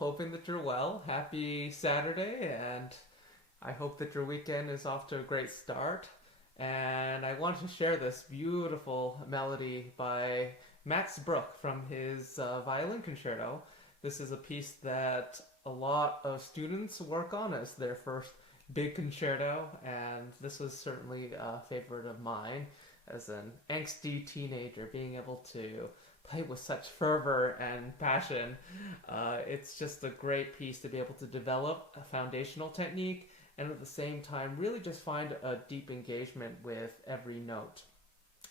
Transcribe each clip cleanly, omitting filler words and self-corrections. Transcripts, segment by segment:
hoping that you're well. Happy Saturday, and I hope that your weekend is off to a great start. And I want to share this beautiful melody by Max Bruch from his violin concerto. This is a piece that a lot of students work on as their first big concerto, and this was certainly a favorite of mine as an angsty teenager, being able to play with such fervor and passion. It's just a great piece to be able to develop a foundational technique and at the same time really just find a deep engagement with every note.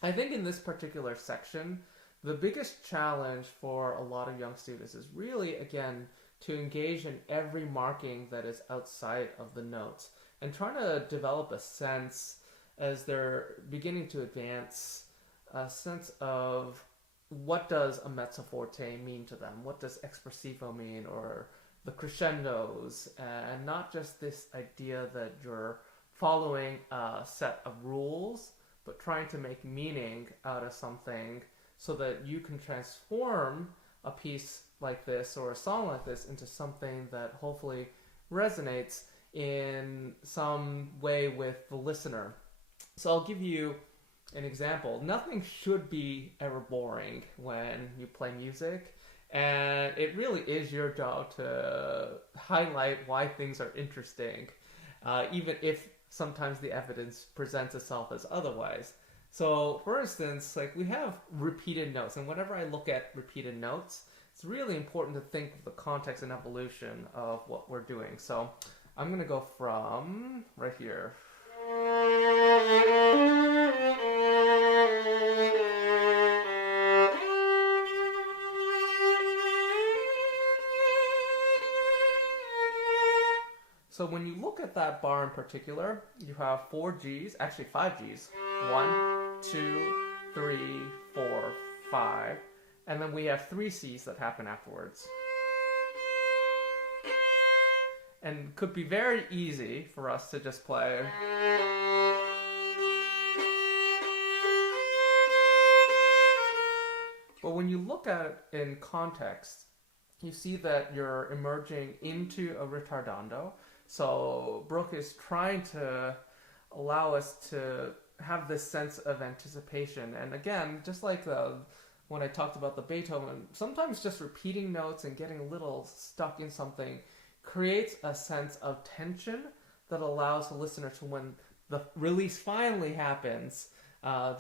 I think in this particular section, the biggest challenge for a lot of young students is really, again, to engage in every marking that is outside of the notes and trying to develop a sense as they're beginning to advance, a sense of what does a mezzo forte mean to them? What does espressivo mean, or the crescendos, and not just this idea that you're following a set of rules, but trying to make meaning out of something so that you can transform a piece like this or a song like this into something that hopefully resonates in some way with the listener. So I'll give you an example. Nothing should be ever boring when you play music, and it really is your job to highlight why things are interesting, even if sometimes the evidence presents itself as otherwise. So, for instance, like we have repeated notes, and whenever I look at repeated notes, it's really important to think of the context and evolution of what we're doing. So, I'm going to go from right here. So when you look at that bar in particular, you have 4 Gs, actually 5 Gs. 1, 2, 3, 4, 5. And then we have 3 Cs that happen afterwards. And it could be very easy for us to just play. But when you look at it in context, you see that you're emerging into a ritardando. So Bruch is trying to allow us to have this sense of anticipation. And again, just like when I talked about the Beethoven, sometimes just repeating notes and getting a little stuck in something creates a sense of tension that allows the listener to, when the release finally happens,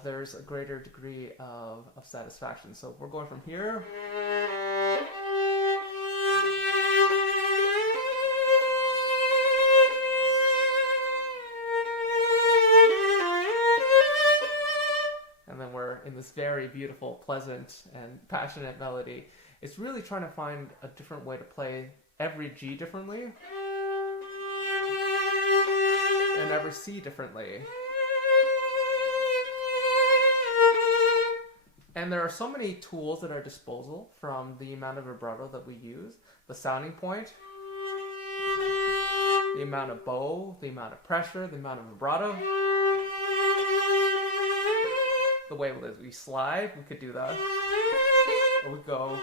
there's a greater degree of satisfaction. So we're going from here. And then we're in this very beautiful, pleasant, and passionate melody. It's really trying to find a different way to play every G differently and every C differently. And there are so many tools at our disposal, from the amount of vibrato that we use, the sounding point, the amount of bow, the amount of pressure, the amount of vibrato, the way that we slide, we could do that, or we go,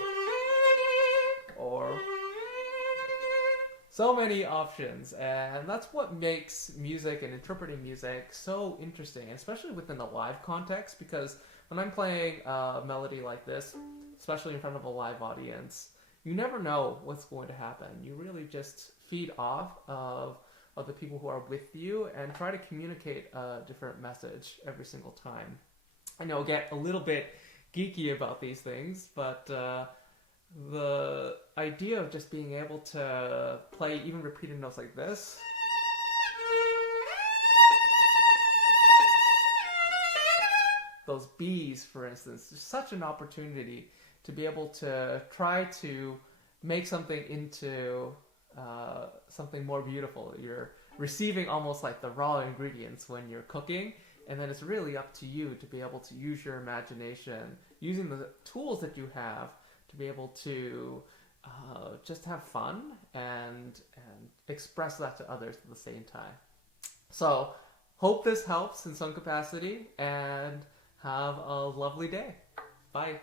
or so many options. And that's what makes music and interpreting music so interesting, especially within a live context, because when I'm playing a melody like this, especially in front of a live audience, you never know what's going to happen. You really just feed off of the people who are with you and try to communicate a different message every single time. I know I get a little bit geeky about these things, but the idea of just being able to play even repeated notes like this, those Bs, for instance, there's such an opportunity to be able to try to make something into something more beautiful. You're receiving almost like the raw ingredients when you're cooking, and then it's really up to you to be able to use your imagination, using the tools that you have to be able to just have fun and express that to others at the same time. So, hope this helps in some capacity, and have a lovely day. Bye.